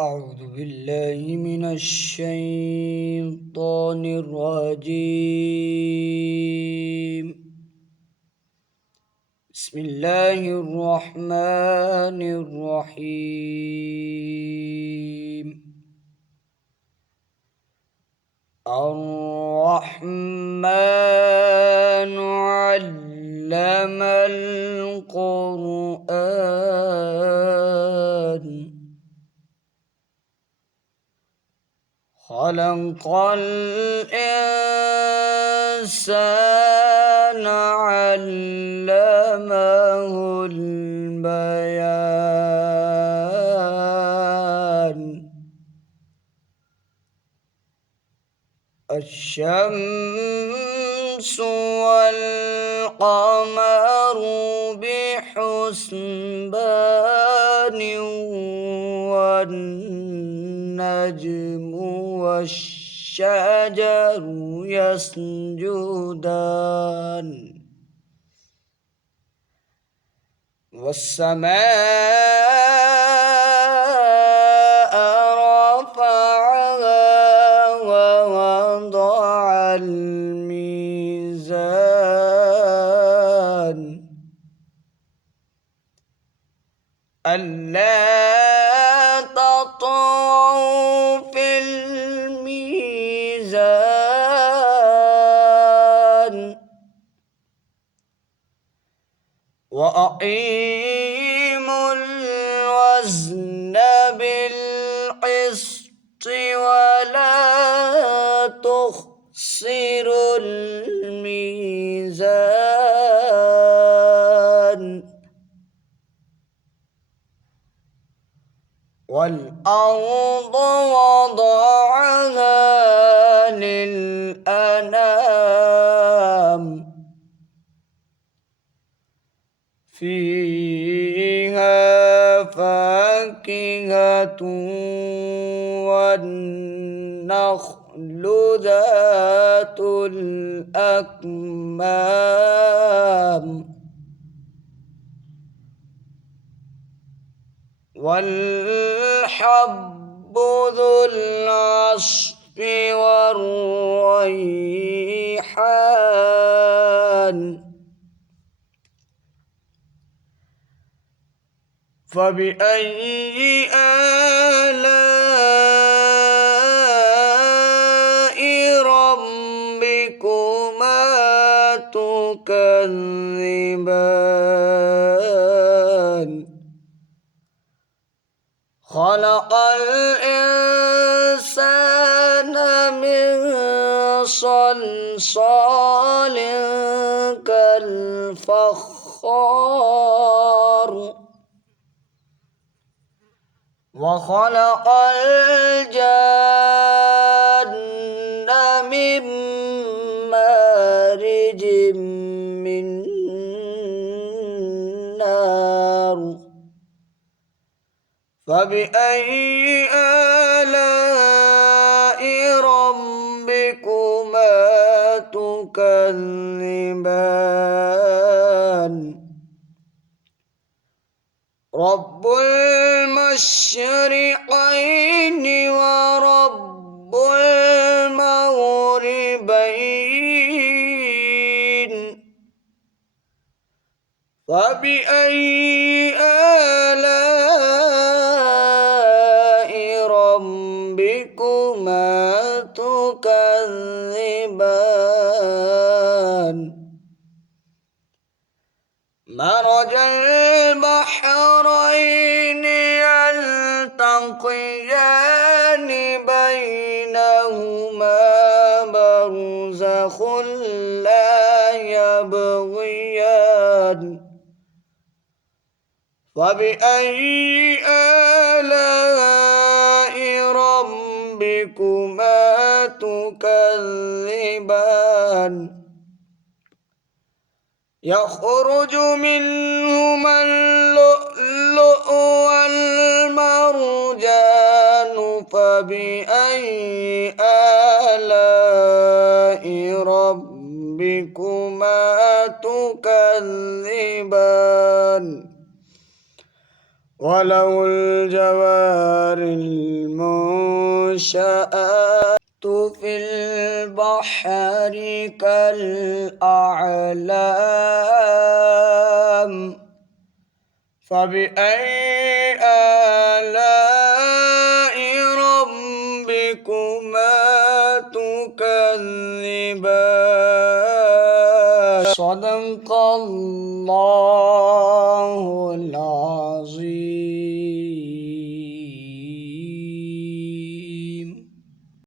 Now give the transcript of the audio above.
أعوذ بالله من الشيطان الرجيم. بسم الله الرحمن الرحيم. الرحمن علم القرآن خلق الإنسان علمه البيان الشمس والقمر بحسبان والنجم والشجر يسجدان والسماء رفعها ووضع الميزان ألا تطغوا في الميزان وأقيموا الوزن بالقسط ولا تخسروا الميزان والأرض وضعها للأنام فيها فاكهة والنخل ذات الأكمام والحب ذو العصف والريحان فبأي آلاء ربكما تكذبان خلق الإنسان من صلصال كالفخار وخلق الجن من مارج من نار فبأي آلاء ربكما تكذبان رب المشرقين ورب المغربين فبأي آلاء ربكما تكذبان مرج البحرين يلتقيان بينهما برزخ لا يبغيان فبأي آلاء ربكما تكذبان يخرج منهما اللؤلؤ والمرجان فبأي آلاء ربكما تكذبان وله الجوار المنشآت في البحر كالأعلام فبأي آلاء ربكما تكذبان صدق الله